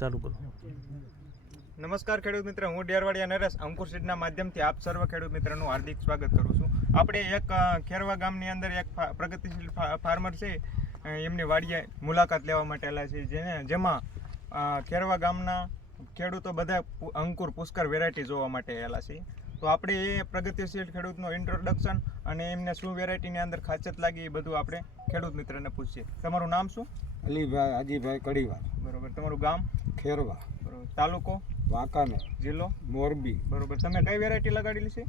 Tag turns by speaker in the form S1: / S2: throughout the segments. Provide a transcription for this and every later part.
S1: ચાલુ કરો.
S2: નમસ્કાર ખેડૂત મિત્ર, હું ડેરવાડિયા નરેશ અંકુર સીડના માધ્યમથી આપ સર્વ ખેડૂત મિત્રનું હાર્દિક સ્વાગત કરું છું. આપણે એક ખેરવા ગામની અંદર એક પ્રગતિશીલ ફાર્મર છે એમની વાડીએ મુલાકાત લેવા માટે આવેલા છે, જેને, જેમાં ખેરવા ગામના ખેડૂતો બધા અંકુર પુષ્કર વેરાયટી જોવા માટે આવેલા છે. તો આપણે એ પ્રગતિશીલ ખેડૂતનું ઇન્ટ્રોડક્શન અને એમને શું વેરાયટીની અંદર ખાસિયત લાગી એ બધું આપણે ખેડૂત મિત્રને પૂછીએ. તમારું નામ શું?
S3: અલીભાઈ હાજીભાઈ કડીવાર
S2: બરોબર. તમારું ગામ?
S3: ખેરવા.
S2: બરોબર. તાલુકો?
S3: વાંકાનેર.
S2: જિલ્લો?
S3: મોરબી.
S2: બરોબર. તમે કઈ વેરાયટી લગાડેલી છે?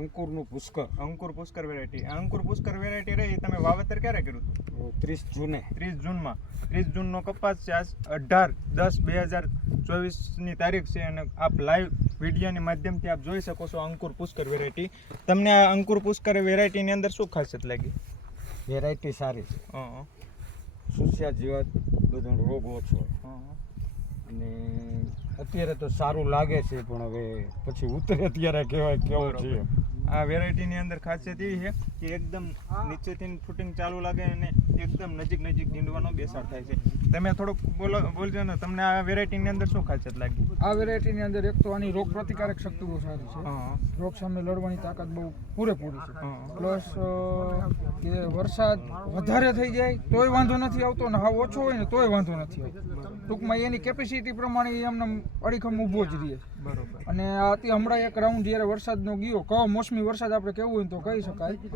S3: અંકુરનું પુષ્કર.
S2: અંકુર પુષ્કર વેરાયટી અંકુર પુષ્કર વેરાયટી રહી તમે વાવેતર ક્યારે કર્યું હતું?
S3: ત્રીસ જૂને.
S2: ત્રીસ જૂનમાં. ત્રીસ જૂનનો કપાસ છે આજ અઢાર દસ બે હજાર ચોવીસની તારીખ છે અને આપ લાઈવ વિડીયોની માધ્યમથી આપ જોઈ શકો છો અંકુર પુષ્કર વેરાયટી તમને આ અંકુર પુષ્કર વેરાયટીની અંદર શું ખાસિયત લાગી?
S3: વેરાયટી સારી છે.
S2: હં,
S3: સુસ્યા જીવાત બધો રોગ ઓછો
S2: હં,
S3: અને અત્યારે તો સારું લાગે છે પણ હવે પછી ઉતરે ત્યારે કહેવાય કેવું છે.
S2: આ વેરાયટીની અંદર ખાસિયત એવી છે કે એકદમ નીચેથી ફૂટિંગ ચાલુ લાગે અને એકદમ નજીક નજીક ઢીંડવાનો બેસાડ થાય છે. તમે થોડુંક બોલો બોલજો ને તમને આ વેરાયટીની અંદર શું ખાસિયત લાગી?
S4: આ વેરાયટીની અંદર એક તો આની રોગ પ્રતિકારક શક્તિ બહુ સારી છે. રોગ સામે લડવાની તાકાત બહુ પૂરેપૂરી છે. પ્લસ કે વરસાદ વધારે થઈ જાય તોય વાંધો નથી આવતો ને હાવ ઓછો હોય ને તોય વાંધો નથી આવતો. ટૂંકમાં એની કેપેસિટી પ્રમાણે એમને અડીખમ ઊભો જ રહે
S2: બરોબર.
S4: અને આ હમણાં એક રાઉન્ડ જ્યારે વરસાદનો ગયો કમોસમી વરસાદ આપણે કેવું હોય તો કહી શકાય કે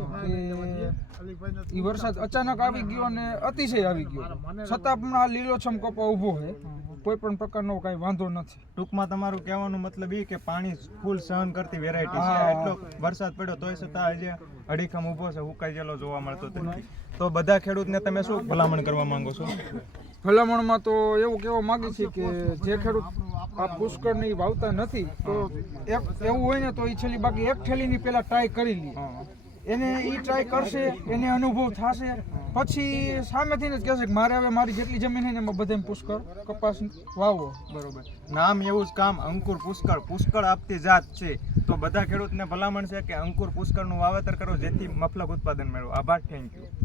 S4: એ વરસાદ અચાનક આવી ગયો અને અતિશય આવી ગયો. છતાં પણ આ લીલોછમ કપા ઊભો છે કોઈ પણ પ્રકારનો કાંઈ વાંધો નથી.
S2: ટૂંકમાં તમારું કહેવાનો મતલબ એ કે પાણી ફૂલ સહન કરતી વેરાયટી છે. એટલો વરસાદ પડ્યો તોય છતાં આજે અડીખમ ઊભો છે હુકાઈ ગયેલો જોવા મળતો નથી. તો બધા ખેડૂતને તમે શું ભલામણ કરવા માંગો છો?
S4: ભલામણમાં તો એવું કહેવા માંગે છે કે જે ખેડૂત આ પુષ્કળની વાવતા નથી તો એવું હોય ને તો એ છેલ્લી બાકી એક થેલીની પહેલા ટ્રાય કરી લે. એને એ ટ્રાય કરશે એને અનુભવ થશે. પછી સામેથી જ કહેશે કે મારે હવે મારી જેટલી જમીન છે ને એમાં બધે પુષ્કળ કપાસ વાવો.
S2: બરોબર. નામ એવું જ કામ અંકુર પુષ્કળ. પુષ્કળ આપતી જાત છે. તો બધા ખેડૂતને ભલામણ છે કે અંકુર પુષ્કળનું વાવેતર કરો જેથી મફલક ઉત્પાદન મેળવો. આભાર થેન્ક યુ